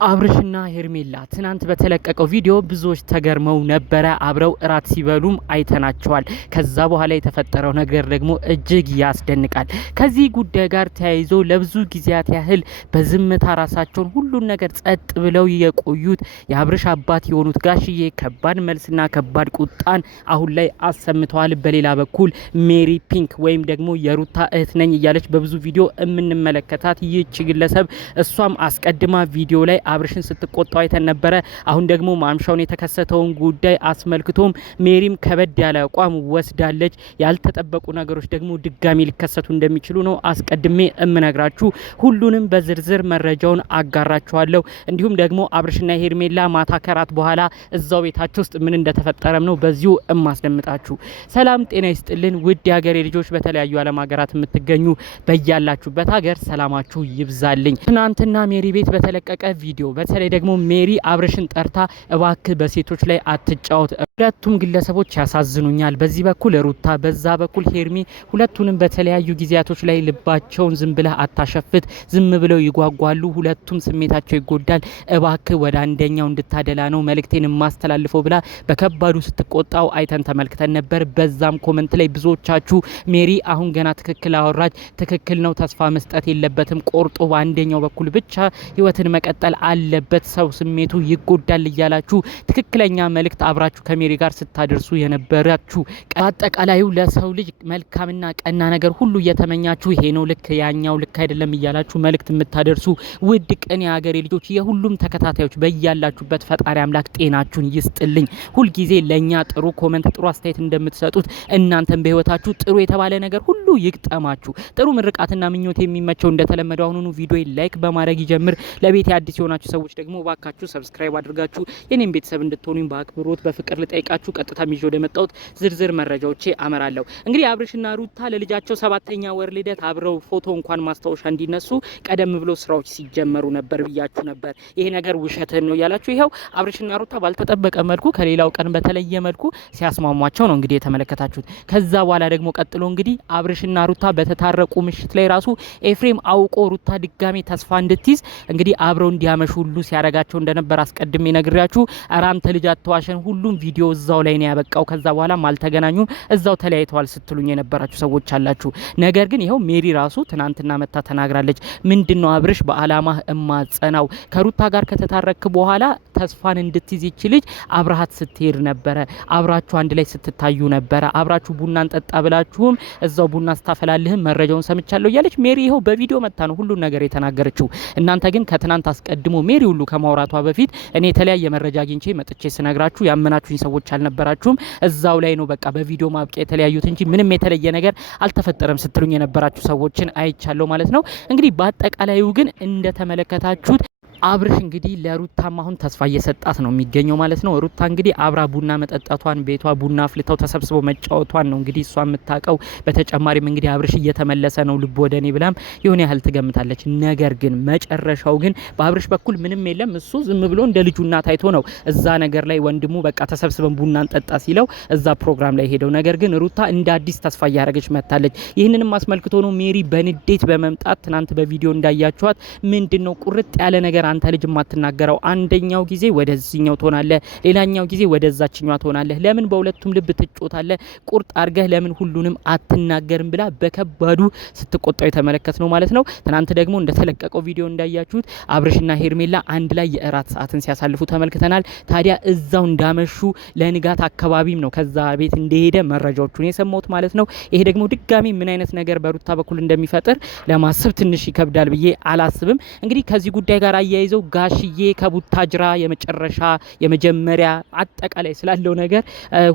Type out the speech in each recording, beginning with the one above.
አብርሽና ሄርሜላ ትናንት በተለቀቀው ቪዲዮ ብዙዎች ተገርመው ነበረ። አብረው እራት ሲበሉም አይተናቸዋል። ከዛ በኋላ የተፈጠረው ነገር ደግሞ እጅግ ያስደንቃል። ከዚህ ጉዳይ ጋር ተያይዞ ለብዙ ጊዜያት ያህል በዝምታ ራሳቸውን ሁሉን ነገር ጸጥ ብለው የቆዩት የአብርሽ አባት የሆኑት ጋሽዬ ከባድ መልስና ከባድ ቁጣን አሁን ላይ አሰምተዋል። በሌላ በኩል ሜሪ ፒንክ ወይም ደግሞ የሩታ እህት ነኝ እያለች በብዙ ቪዲዮ የምንመለከታት ይህች ግለሰብ እሷም አስቀድማ ቪዲዮ ላይ አብርሽን ስትቆጣው አይተን ነበረ። አሁን ደግሞ ማምሻውን የተከሰተውን ጉዳይ አስመልክቶም ሜሪም ከበድ ያለ አቋም ወስዳለች። ያልተጠበቁ ነገሮች ደግሞ ድጋሚ ሊከሰቱ እንደሚችሉ ነው አስቀድሜ እምነግራችሁ። ሁሉንም በዝርዝር መረጃውን አጋራችኋለሁ። እንዲሁም ደግሞ አብርሽና ሄርሜላ ማታ ከራት በኋላ እዛው ቤታቸው ውስጥ ምን እንደተፈጠረም ነው በዚሁ እማስደምጣችሁ። ሰላም ጤና ይስጥልን ውድ የሀገሬ ልጆች፣ በተለያዩ ዓለም ሀገራት የምትገኙ በያላችሁበት ሀገር ሰላማችሁ ይብዛልኝ። ትናንትና ሜሪ ቤት በተለቀቀ ቪዲዮ በተለይ ደግሞ ሜሪ አብርሽን ጠርታ እባክህ በሴቶች ላይ አትጫወት። ሁለቱም ግለሰቦች ያሳዝኑኛል። በዚህ በኩል ሩታ፣ በዛ በኩል ሄርሚ፣ ሁለቱንም በተለያዩ ጊዜያቶች ላይ ልባቸውን ዝም ብለህ አታሸፍት። ዝም ብለው ይጓጓሉ። ሁለቱም ስሜታቸው ይጎዳል። እባክህ ወደ አንደኛው እንድታደላ ነው መልእክቴን የማስተላልፈው ብላ በከባዱ ስትቆጣው አይተን ተመልክተን ነበር። በዛም ኮመንት ላይ ብዙዎቻችሁ ሜሪ አሁን ገና ትክክል አወራች፣ ትክክል ነው፣ ተስፋ መስጠት የለበትም፣ ቆርጦ በአንደኛው በኩል ብቻ ህይወትን መቀጠል አለበት፣ ሰው ስሜቱ ይጎዳል እያላችሁ ትክክለኛ መልእክት አብራችሁ ከሜሪ ጋር ስታደርሱ የነበራችሁ፣ አጠቃላዩ ለሰው ልጅ መልካምና ቀና ነገር ሁሉ እየተመኛችሁ ይሄ ነው ልክ ያኛው ልክ አይደለም እያላችሁ መልእክት የምታደርሱ ውድ ቅን የሀገሬ ልጆች፣ የሁሉም ተከታታዮች በያላችሁበት ፈጣሪ አምላክ ጤናችሁን ይስጥልኝ። ሁልጊዜ ለኛ ጥሩ ኮመንት፣ ጥሩ አስተያየት እንደምትሰጡት እናንተም በህይወታችሁ ጥሩ የተባለ ነገር ሁሉ ይግጠማችሁ። ጥሩ ምርቃትና ምኞት የሚመቸው እንደተለመደው አሁኑኑ ቪዲዮ ላይክ በማድረግ ይጀምር። ለቤት አዲስ የሆናችሁ ሰዎች ደግሞ ባካችሁ ሰብስክራይብ አድርጋችሁ የኔን ቤተሰብ እንድትሆኑኝ በአክብሮት በፍቅር ልጠይቃችሁ ቀጥታ ይዤ ወደ መጣሁት ዝርዝር መረጃዎቼ አመራለሁ። እንግዲህ አብርሽና ሩታ ለልጃቸው 7ኛ ወር ልደት አብረው ፎቶ እንኳን ማስታወሻ እንዲነሱ ቀደም ብሎ ስራዎች ሲጀመሩ ነበር ብያችሁ ነበር። ይሄ ነገር ውሸትን ነው ያላችሁ። ይሄው አብርሽና ሩታ ባልተጠበቀ መልኩ ከሌላው ቀን በተለየ መልኩ ሲያስማሟቸው ነው እንግዲህ የተመለከታችሁት። ከዛ በኋላ ደግሞ ቀጥሎ እንግዲህ አብርሽና ሩታ በተታረቁ ምሽት ላይ ራሱ ኤፍሬም አውቆ ሩታ ድጋሜ ተስፋ እንድትይዝ እንግዲህ አብረው እንዲያመሹ ሁሉ ሲያረጋቸው እንደነበር አስቀድሜ ነግሬያችሁ፣ አራንተ ልጅ አትዋሸን፣ ሁሉም ቪዲዮ እዛው ላይ ነው ያበቃው፣ ከዛ በኋላም አልተገናኙም፣ እዛው ተለያይተዋል ስትሉኝ የነበራችሁ ሰዎች አላችሁ። ነገር ግን ይኸው ሜሪ ራሱ ትናንትና መታ ተናግራለች። ምንድነው አብርሽ በአላማህ እማጸናው፣ ከሩታ ጋር ከተታረክ በኋላ ተስፋን እንድትይዝ ይች ልጅ አብረሃት ስትሄድ ነበረ፣ አብራችሁ አንድ ላይ ስትታዩ ነበረ፣ አብራችሁ ቡና እንጠጣ ብላችሁም እዛው ቡና ስታፈላልህም መረጃውን ሰምቻለሁ እያለች ሜሪ ይኸው በቪዲዮ መታ ነው ሁሉን ነገር የተናገረችው። እናንተ ግን ከትናንት አስቀድሞ ሜሪ ሁሉ ከማውራቷ በፊት እኔ የተለያየ መረጃ አግኝቼ መጥቼ ስነግራችሁ ያመናችሁኝ ሰዎች አልነበራችሁም። እዛው ላይ ነው በቃ በቪዲዮ ማብቂያ የተለያዩት እንጂ ምንም የተለየ ነገር አልተፈጠረም ስትሉኝ የነበራችሁ ሰዎችን አይቻለሁ ማለት ነው። እንግዲህ በአጠቃላዩ ግን እንደተመለከታችሁት አብርሽ እንግዲህ ለሩታም አሁን ተስፋ እየሰጣት ነው የሚገኘው ማለት ነው። ሩታ እንግዲህ አብራ ቡና መጠጣቷን፣ ቤቷ ቡና አፍልተው ተሰብስበው መጫወቷን ነው እንግዲህ እሷ የምታውቀው። በተጨማሪም እንግዲህ አብርሽ እየተመለሰ ነው ልብ ወደኔ ብላም የሆነ ያህል ትገምታለች። ነገር ግን መጨረሻው ግን በአብርሽ በኩል ምንም የለም። እሱ ዝም ብሎ እንደ ልጁ እናት አይቶ ነው እዛ ነገር ላይ ወንድሙ በቃ ተሰብስበን ቡና እንጠጣ ሲለው እዛ ፕሮግራም ላይ ሄደው። ነገር ግን ሩታ እንደ አዲስ ተስፋ እያደረገች መታለች። ይህንንም አስመልክቶ ነው ሜሪ በንዴት በመምጣት ትናንት በቪዲዮ እንዳያችኋት ምንድነው ቁርጥ ያለ ነገር አንተ ልጅ ማትናገረው፣ አንደኛው ጊዜ ወደዚህኛው ትሆናለህ፣ ሌላኛው ጊዜ ወደዛችኛው ትሆናለህ፣ ለምን በሁለቱም ልብ ትጮታለህ? ቁርጥ አርገህ ለምን ሁሉንም አትናገርም ብላ በከባዱ ስትቆጣው የተመለከት ነው ማለት ነው። ትናንት ደግሞ እንደተለቀቀው ቪዲዮ እንዳያችሁት አብርሽና ሄርሜላ አንድ ላይ የእራት ሰዓትን ሲያሳልፉ ተመልክተናል። ታዲያ እዛው እንዳመሹ ለንጋት አካባቢም ነው ከዛ ቤት እንደሄደ መረጃዎቹን የሰማሁት ማለት ነው። ይሄ ደግሞ ድጋሚ ምን አይነት ነገር በሩታ በኩል እንደሚፈጥር ለማሰብ ትንሽ ይከብዳል ብዬ አላስብም። እንግዲህ ከዚህ ጉዳይ ጋር አያይዘው ጋሽዬ ከቡታጅራ የመጨረሻ የመጀመሪያ አጠቃላይ ስላለው ነገር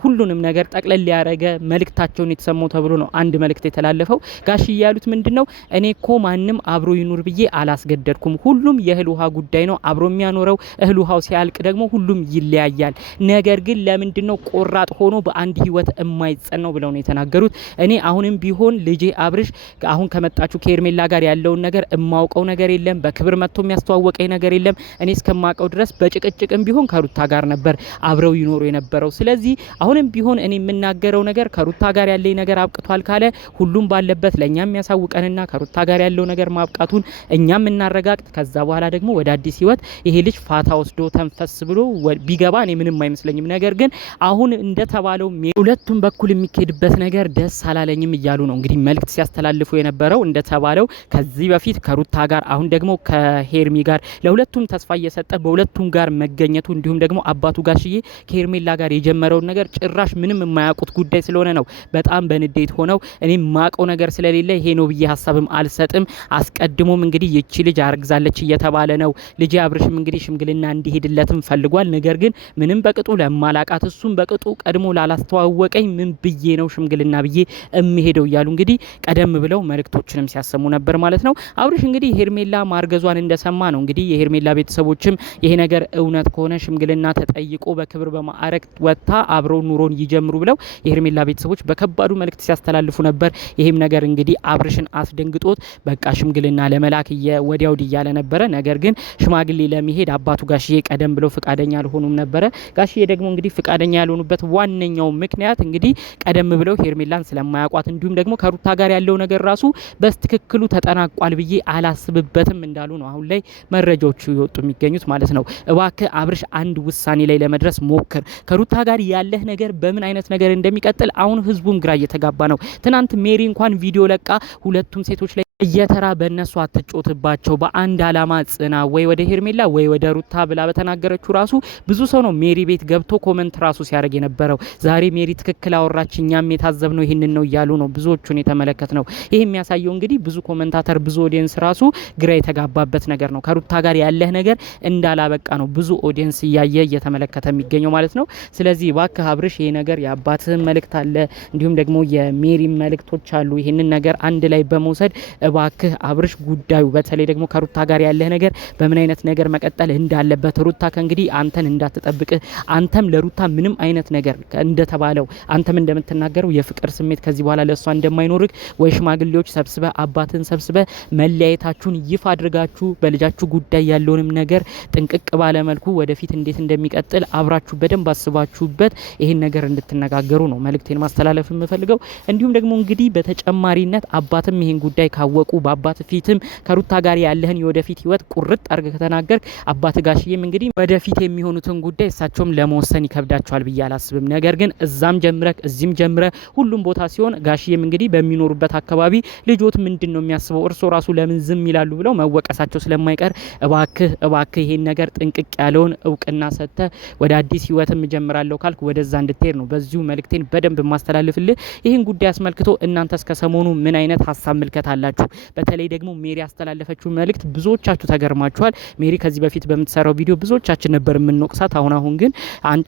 ሁሉንም ነገር ጠቅለል ያረገ መልእክታቸውን የተሰማው ተብሎ ነው አንድ መልእክት የተላለፈው። ጋሽዬ ያሉት ምንድነው? እኔ እኮ ማንም አብሮ ይኑር ብዬ አላስገደድኩም። ሁሉም የእህል ውሃ ጉዳይ ነው አብሮ የሚያኖረው። እህል ውሃው ሲያልቅ ደግሞ ሁሉም ይለያያል። ነገር ግን ለምንድነው ቆራጥ ሆኖ በአንድ ህይወት የማይጸናው ብለው ነው የተናገሩት። እኔ አሁንም ቢሆን ልጄ አብርሽ አሁን ከመጣችሁ ከሄርሜላ ጋር ያለውን ነገር እማውቀው ነገር የለም። በክብር መጥቶ የሚያስተዋወቀኝ ነገር የለም። እኔ እስከማቀው ድረስ በጭቅጭቅም ቢሆን ከሩታ ጋር ነበር አብረው ይኖሩ የነበረው። ስለዚህ አሁንም ቢሆን እኔ የምናገረው ነገር ከሩታ ጋር ያለኝ ነገር አብቅቷል ካለ ሁሉም ባለበት ለኛ የሚያሳውቀንና ከሩታ ጋር ያለው ነገር ማብቃቱን እኛም እናረጋግጥ። ከዛ በኋላ ደግሞ ወደ አዲስ ህይወት ይሄ ልጅ ፋታ ወስዶ ተንፈስ ብሎ ቢገባ እኔ ምንም አይመስለኝም። ነገር ግን አሁን እንደተባለው ሁለቱም በኩል የሚካሄድበት ነገር ደስ አላለኝም እያሉ ነው እንግዲህ መልእክት ሲያስተላልፉ የነበረው። እንደተባለው ከዚህ በፊት ከሩታ ጋር አሁን ደግሞ ከሄርሚ ጋር ለሁለቱም ተስፋ እየሰጠ በሁለቱም ጋር መገኘቱ እንዲሁም ደግሞ አባቱ ጋሽዬ ከሄርሜላ ጋር የጀመረውን ነገር ጭራሽ ምንም የማያውቁት ጉዳይ ስለሆነ ነው በጣም በንዴት ሆነው እኔ ማቀው ነገር ስለሌለ ይሄ ነው ብዬ ሀሳብም አልሰጥም። አስቀድሞም እንግዲህ ይቺ ልጅ አርግዛለች እየተባለ ነው። ልጅ አብርሽም እንግዲህ ሽምግልና እንዲሄድለትም ፈልጓል። ነገር ግን ምንም በቅጡ ለማላቃት እሱም በቅጡ ቀድሞ ላላስተዋወቀኝ ምን ብዬ ነው ሽምግልና ብዬ እምሄደው እያሉ እንግዲህ ቀደም ብለው መልእክቶችንም ሲያሰሙ ነበር ማለት ነው። አብርሽ እንግዲህ ሄርሜላ ማርገዟን እንደሰማ ነው እንግዲህ የሄርሜላ ቤተሰቦችም ይሄ ነገር እውነት ከሆነ ሽምግልና ተጠይቆ በክብር በማዕረግ ወጥታ አብረው ኑሮን ይጀምሩ ብለው የሄርሜላ ቤተሰቦች በከባዱ መልእክት ሲያስተላልፉ ነበር። ይሄም ነገር እንግዲህ አብርሽን አስደንግጦት በቃ ሽምግልና ለመላክ ወዲያውድ እያለ ነበረ። ነገር ግን ሽማግሌ ለመሄድ አባቱ ጋሽዬ ቀደም ብለው ፍቃደኛ አልሆኑም ነበረ። ጋሽዬ ደግሞ እንግዲህ ፍቃደኛ ያልሆኑበት ዋነኛው ምክንያት እንግዲህ ቀደም ብለው ሄርሜላን ስለማያውቋት እንዲሁም ደግሞ ከሩታ ጋር ያለው ነገር ራሱ በትክክሉ ተጠናቋል ብዬ አላስብበትም እንዳሉ ነው አሁን ላይ መረጃዎቹ ይወጡ የሚገኙት ማለት ነው። እባክህ አብርሽ አንድ ውሳኔ ላይ ለመድረስ ሞክር። ከሩታ ጋር ያለህ ነገር በምን አይነት ነገር እንደሚቀጥል አሁን ህዝቡም ግራ እየተጋባ ነው። ትናንት ሜሪ እንኳን ቪዲዮ ለቃ ሁለቱም ሴቶች ላይ እየተራ በእነሱ አትጮትባቸው በአንድ አላማ ጽና፣ ወይ ወደ ሄርሜላ ወይ ወደ ሩታ ብላ በተናገረችው ራሱ ብዙ ሰው ነው ሜሪ ቤት ገብቶ ኮመንት ራሱ ሲያደርግ የነበረው። ዛሬ ሜሪ ትክክል አወራች፣ እኛም የታዘብነው ይህንን ነው እያሉ ነው ብዙዎቹን የተመለከት ነው። ይህ የሚያሳየው እንግዲህ ብዙ ኮመንታተር ብዙ ኦዲየንስ ራሱ ግራ የተጋባበት ነገር ነው። ከሩታ ጋር ያለህ ነገር እንዳላበቃ ነው ብዙ ኦዲየንስ እያየ እየተመለከተ የሚገኘው ማለት ነው። ስለዚህ እባክህ አብርሽ ይሄ ነገር የአባትህን መልእክት አለ እንዲሁም ደግሞ የሜሪ መልእክቶች አሉ። ይህንን ነገር አንድ ላይ በመውሰድ እባክህ አብርሽ ጉዳዩ በተለይ ደግሞ ከሩታ ጋር ያለህ ነገር በምን አይነት ነገር መቀጠል እንዳለበት ሩታ ከእንግዲህ አንተን እንዳትጠብቅህ አንተም ለሩታ ምንም አይነት ነገር እንደተባለው አንተም እንደምትናገረው የፍቅር ስሜት ከዚህ በኋላ ለእሷ እንደማይኖርህ ወይ ሽማግሌዎች ሰብስበ አባትን ሰብስበ መለያየታችሁን ይፋ አድርጋችሁ በልጃችሁ ጉዳይ ያለውንም ነገር ጥንቅቅ ባለ መልኩ ወደፊት እንዴት እንደሚቀጥል አብራችሁ በደንብ አስባችሁበት ይሄን ነገር እንድትነጋገሩ ነው መልእክቴን ማስተላለፍ የምፈልገው። እንዲሁም ደግሞ እንግዲህ በተጨማሪነት አባትም ይሄን ጉዳይ ካወቁ በአባት ፊትም ከሩታ ጋር ያለህን የወደፊት ህይወት ቁርጥ አድርገህ ከተናገርክ አባት ጋሽዬም እንግዲህ ወደፊት የሚሆኑትን ጉዳይ እሳቸውም ለመወሰን ይከብዳቸዋል ብዬ አላስብም። ነገር ግን እዛም ጀምረክ እዚህም ጀምረ ሁሉም ቦታ ሲሆን ጋሽዬም እንግዲህ በሚኖሩበት አካባቢ ልጆት ምንድነው የሚያስበው እርሶ ራሱ ለምን ዝም ይላሉ ብለው መወቀሳቸው ስለማይቀር እባክህ ይሄን ነገር ጥንቅቅ ያለውን እውቅና ሰጥተ ወደ አዲስ ህይወትም ጀምራለሁ ካልክ ወደዛ እንድትሄድ ነው በዚሁ መልእክቴን በደንብ ማስተላልፍልህ። ይህን ጉዳይ አስመልክቶ እናንተ እስከ ሰሞኑ ምን አይነት ሀሳብ ምልከት አላችሁ? በተለይ ደግሞ ሜሪ ያስተላለፈችው መልእክት ብዙዎቻችሁ ተገርማችኋል። ሜሪ ከዚህ በፊት በምትሰራው ቪዲዮ ብዙዎቻችን ነበር የምንወቅሳት። አሁን ግን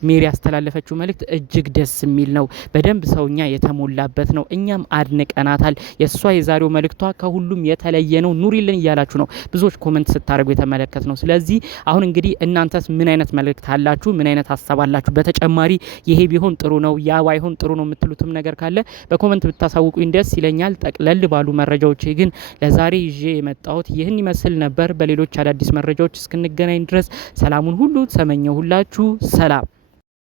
ሜሪ ያስተላለፈችው መልእክት እጅግ ደስ የሚል ነው። በደንብ ሰውኛ የተሞላበት ነው። እኛም አድንቀናታል። የእሷ የዛሬው መልእክቷ ከሁሉም የተለየ ነው። ኑሪልን እያላችሁ ነው ብዙዎች ኮመንት ስታደርጉ የተመለከት ነው። ስለዚህ አሁን እንግዲህ እናንተስ ምን አይነት መልእክት አላችሁ? ምን አይነት ሀሳብ አላችሁ? በተጨማሪ ይሄ ቢሆን ጥሩ ነው ያ ባይሆን ጥሩ ነው የምትሉትም ነገር ካለ በኮመንት ብታሳውቁኝ ደስ ይለኛል። ጠቅለል ባሉ መረጃዎች ግን ለዛሬ ይዤ የመጣሁት ይህን ይመስል ነበር። በሌሎች አዳዲስ መረጃዎች እስክንገናኝ ድረስ ሰላሙን ሁሉ ተመኘሁላችሁ። ሰላም